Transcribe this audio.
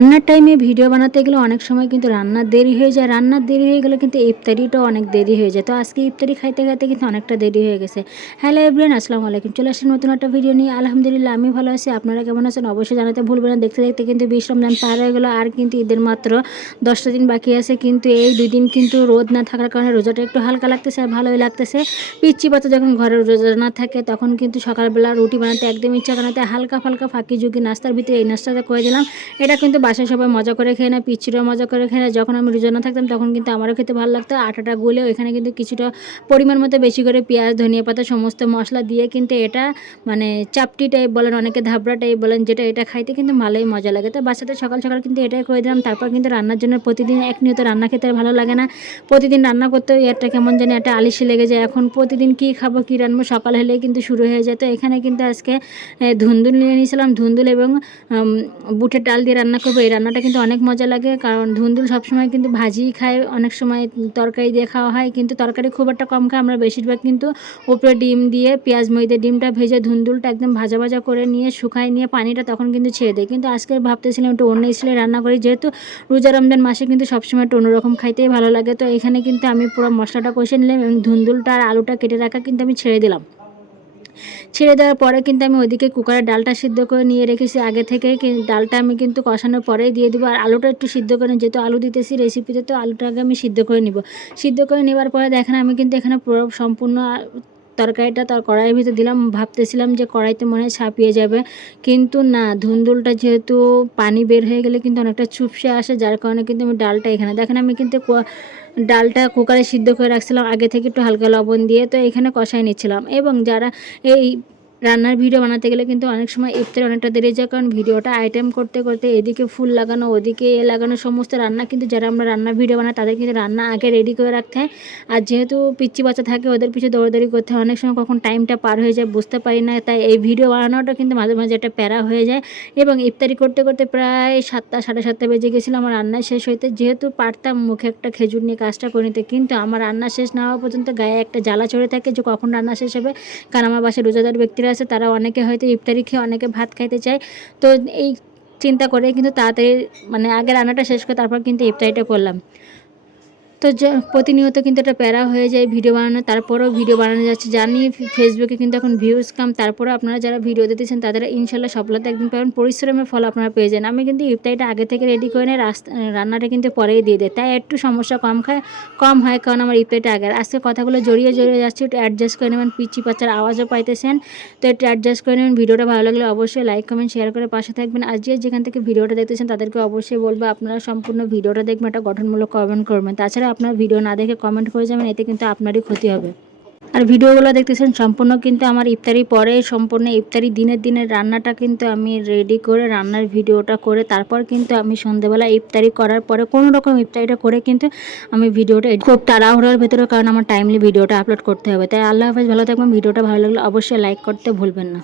রান্নার টাইমে ভিডিও বানাতে গেলে অনেক সময় কিন্তু রান্নার দেরি হয়ে যায়। রান্নার দেরি হয়ে গেলে কিন্তু ইফতারিটাও অনেক দেরি হয়ে যায়। তো আজকে ইফতারি খাইতে খাইতে কিন্তু অনেকটা দেরি হয়ে গেছে। হ্যালো এভরিয়ান আসসালামু আলাইকুম। চলে আসেন নতুন একটা ভিডিও নিয়ে। আলহামদুলিল্লাহ, আমি ভালো আছি। আপনারা কেমন আছেন? অবশ্যই জানাতে ভুলবেন না। দেখতে দেখতে কিন্তু বিশ রমজান পার হয়ে গেলো। আর কিন্তু ঈদের মাত্র দশটা দিন বাকি আছে। কিন্তু এই দুই দিন কিন্তু রোদ না থাকার কারণে রোজাটা একটু হালকা লাগতেছে আর ভালোই লাগতেছে। পিচ্ছি পাতা যখন ঘরে রোজা না থাকে, তখন কিন্তু সকালবেলা রুটি বানাতে একদম ইচ্ছা বানাতে হালকা ফালকা ফাঁকি ঝুঁকি নাস্তার ভিতরে এই নাস্তাটা করে দিলাম। এটা কিন্তু বাসায় সবাই মজা করে খেয়ে নেয় পিচ্ছিটাও মজা করে খেয়ে নেয়। যখন আমি রোজানা থাকতাম, তখন কিন্তু আমারও খেতে ভালো লাগতো। আটাটা গুলে ওইখানে কিন্তু কিছুটা পরিমাণ মতো বেশি করে পেঁয়াজ, ধনিয়া পাতা, সমস্ত মশলা দিয়ে কিন্তু এটা মানে চাপটি টাইপ বলেন, অনেকে ধাবড়া টাইপ বলেন, যেটা এটা খাইতে কিন্তু ভালোই মজা লাগে। তো বাচ্চাদের সকাল সকাল কিন্তু এটাই করে দিলাম। তারপর কিন্তু রান্নার জন্য প্রতিদিন এক নিয়ত রান্না খেতে ভালো লাগে না। প্রতিদিন রান্না করতে একটা কেমন জানি একটা আলিশি লেগে যায়। এখন প্রতিদিন কী খাব, কী রান্না সকাল হলেই কিন্তু শুরু হয়ে যায়। তো এখানে কিন্তু আজকে ধুন্দুল নিয়ে নিয়েছিলাম। ধুন্দুল এবং বুটের ডাল দিয়ে রান্না করব। এই রান্নাটা কিন্তু অনেক মজা লাগে, কারণ ধুন্দুল সবসময় কিন্তু ভাজিই খায়, অনেক সময় তরকারি দিয়ে খাওয়া হয়, কিন্তু তরকারি খুব একটা কম খায়। আমরা বেশিরভাগ কিন্তু উপরে ডিম দিয়ে পেঁয়াজ মইদে ডিমটা ভেজে ধুন্দুলটা একদম ভাজা ভাজা করে নিয়ে, শুকায় নিয়ে পানিটা তখন কিন্তু ছেড়ে দেয়। কিন্তু আজকে ভাবতেছিলাম একটু অন্য স্টাইলে রান্না করি, যেহেতু রোজা রমজান মাসে কিন্তু সবসময় একটু অন্যরকম খাইতেই ভালো লাগে। তো এখানে কিন্তু আমি পুরো মশলাটা কষে নিলাম এবং ধুন্দুলটা আর আলুটা কেটে রাখা কিন্তু আমি ছেড়ে দিলাম। ছেড়ে দেওয়ার পরে কিন্তু আমি ওইদিকে কুকারে ডালটা সিদ্ধ করে নিয়ে রেখেছি। আগে থেকে ডালটা আমি কিন্তু কষানোর পরেই দিয়ে দেবো। আর আলুটা একটু সিদ্ধ করে যেহেতু আলু দিতেছি রেসিপিতে তো আলুটাকে আমি সিদ্ধ করে নিব। সিদ্ধ করে নেবার পরে দেখেন আমি কিন্তু এখানে পুরো সম্পূর্ণ তরকারিটা তার কড়াইয়ের ভিতরে দিলাম, ভাবতেছিলাম যে কড়াইতে মনে হয় ছাপিয়ে যাবে। কিন্তু না, ধুন্দুলটা যেহেতু পানি বের হয়ে গেলে কিন্তু অনেকটা চুপসে আসে, যার কারণে কিন্তু আমি ডালটা এখানে, দেখেন আমি কিন্তু ডালটা কুকারে সিদ্ধ করে রাখছিলাম, আগে থেকে একটু হালকা লবণ দিয়ে তো এখানে কষাই নিচ্ছিলাম। এবং যারা এই রান্নার ভিডিও বানাতে গেলে কিন্তু অনেক সময় ইফতারে অনেকটা দেরি যায়, কারণ ভিডিওটা আইটেম করতে করতে এদিকে ফুল লাগানো, ওদিকে এ লাগানো সমস্ত রান্না কিন্তু যারা আমরা রান্নার ভিডিও বানাই তাদের কিন্তু রান্না আগে রেডি করে রাখতে হয়। আর যেহেতু পিচ্ছি বাচ্চা থাকে ওদের পিছু দৌড়াদৌড়ি করতে হয়, অনেক সময় কখন টাইমটা পার হয়ে যায় বুঝতে পারি না, তাই এই ভিডিও বানানোটা কিন্তু মাঝে মাঝে একটা প্যারা হয়ে যায়। এবং ইফতারি করতে করতে প্রায় সাতটা, সাড়ে সাতটা বেজে গেছিল আমার রান্না শেষ হইতে। যেহেতু পারতাম মুখে একটা খেজুর নিয়ে কাজটা করে নিতে, কিন্তু আমার রান্না শেষ না হওয়া পর্যন্ত গায়ে একটা জ্বালা চড়ে থাকে যে কখন রান্না শেষ হবে। কারণ আমার বাসায় রোজাদার ব্যক্তিরা আছে, তারা অনেকে হয়তো ইফতারি খেয়ে অনেকে ভাত খাইতে চায়। তো এই চিন্তা করে কিন্তু তাড়াতাড়ি মানে আগে রান্নাটা শেষ করে তারপর কিন্তু ইফতারিটা করলাম। তো প্রতিনিয়ত কিন্তু একটা প্যারা হয়ে যায় ভিডিও বানানো, তারপরেও ভিডিও বানানো যাচ্ছে। জানি ফেসবুকে কিন্তু এখন ভিউজ কাম, তারপরেও আপনারা যারা ভিডিও দিতেছেন, তাদের ইনশাল্লাহ সফলতা একদিন পাবেন, পরিশ্রমের ফল আপনারা পেয়ে যান আমি কিন্তু ইফতারিটা আগে থেকে রেডি করে নিয়ে রান্নাটা কিন্তু পরেই দিয়ে দেয় তাই একটু সমস্যা কম খায়, কম হয় কারণ আমার ইফতারিটা আগে। আজকে কথাগুলো জড়িয়ে জড়িয়ে যাচ্ছে, একটু অ্যাডজাস্ট করে নেবেন পিচি পাচার আওয়াজও পাইতেছেন। তো একটু অ্যাডজাস্ট করে নেবেন, ভিডিওটা ভালো লাগলে অবশ্যই লাইক কমেন্ট শেয়ার করে পাশে থাকবেন। আর যে যেখান থেকে ভিডিওটা দেখতেছেন, তাদেরকে অবশ্যই বলব, আপনারা সম্পূর্ণ ভিডিওটা দেখবেন, একটা গঠনমূলক কমেন্ট করবেন। তাছাড়া আপনার ভিডিও না দেখে কমেন্ট করে যাবেন, এতে কিন্তু আপনারই ক্ষতি হবে। আর ভিডিওগুলো দেখতেছেন, সম্পূর্ণ কিন্তু আমার ইফতারি পরে, সম্পূর্ণ ইফতারি দিনের দিনের রান্নাটা কিন্তু আমি রেডি করে, রান্নার ভিডিওটা করে, তারপর কিন্তু আমি সন্ধেবেলা ইফতারি করার পরে কোনো রকম ইফতারিটা করে কিন্তু আমি ভিডিওটা খুব তাড়াহুড়োর ভেতরে, কারণ আমার টাইমলি ভিডিওটা আপলোড করতে হবে। তাই আল্লাহ হাফেজ, ভালো থাকবেন। ভিডিওটা ভালো লাগলে অবশ্যই লাইক করতে ভুলবেন না।